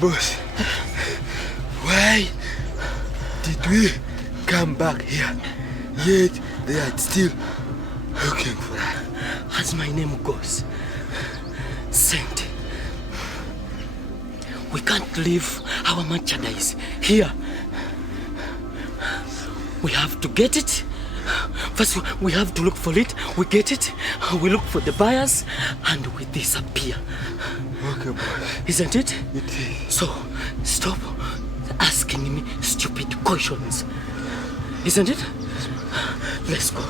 Boss, why did we come back here? Yet they are still looking for us. As my name goes, Saint. We can't leave our merchandise here. We have to get it. First, we have to look for it. We get it. We look for the buyers, and we disappear. Okay, boss. Isn't it? It is. So, stop asking me stupid questions. Isn't it? Let's go.